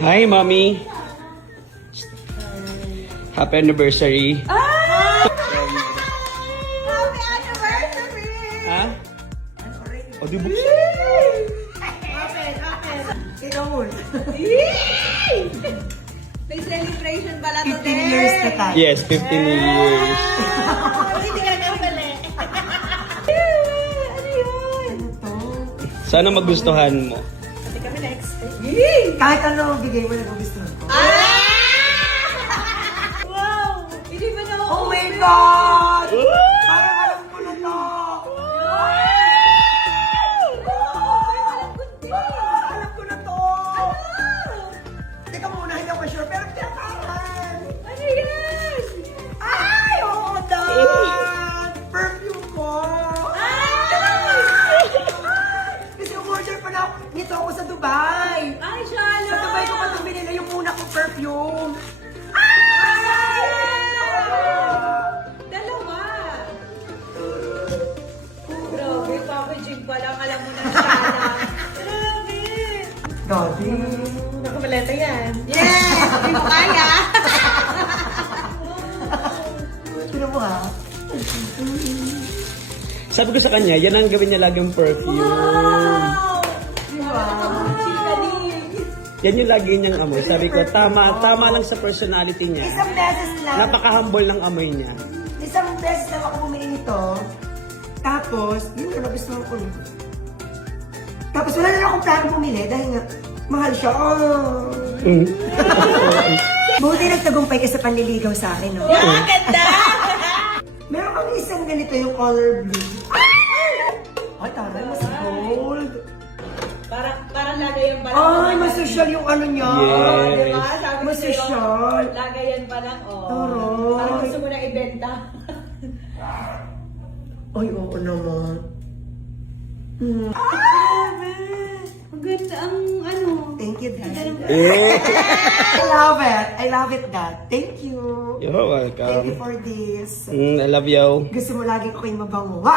Hi, Mommy. Happy anniversary. Happy anniversary! Ha? O, di buksan. Ikaw muna. May celebration pala 15 years na tayo. Yes, 15 years. Hindi ka nagkabali. Ano yun? Sana magustuhan mo. Pati kami next. Kahit ano bigay mo na gusto ko. Wow! Hindi ba na Oh my God! Parang alam ko na to! Alam ko na to! Teka muna, hindi ako sure, pero pinakaran! Ano yan? Ay, oo, Dan! Perfume mo! Kasi umorder pa na nito ako sa Dubai! Ay, Shala! Sa Dubai ko pa ito binili yung muna kong perfume! Dalawa! Grabe, packaging pa lang. Alam mo na, Shala. Grabe! Daddy! Nakamaleta yan. Yes! Hindi mo kaya. Sino mo ha? Sabi ko sa kanya, yan ang gawin niya laging perfume. Wow! Chika din. Yan yung lagi niyang amoy. Sabi ko, tama lang sa personality niya. Isang beses lang. Napaka-humble ng amoy niya. Isang beses lang ako bumili nito. Tapos, yun na nagustuhan ko. Tapos wala na akong plano bumili dahil nga mahal siya. Oh. Mm. Buti nagtagumpay ka sa panliligaw sa akin, no? Ang ganda! Meron kami isang ganito yung color blue. Ay, taray, mas gold. Parang lagayan pa lang. Ay, mas social yung ano niya. Yes. Diba? Sabi ko Mas sa'yo, social. lagayan pa lang, oh. Taray. Parang gusto mo na ibenta. Ay, oo naman. Ang ganda ang ano. Thank you, Dad. Eh. I love it. I love it, Dad. Thank you. You're Thank you welcome. for this. I love you. Gusto mo lagi ko kayo mabango. Ha?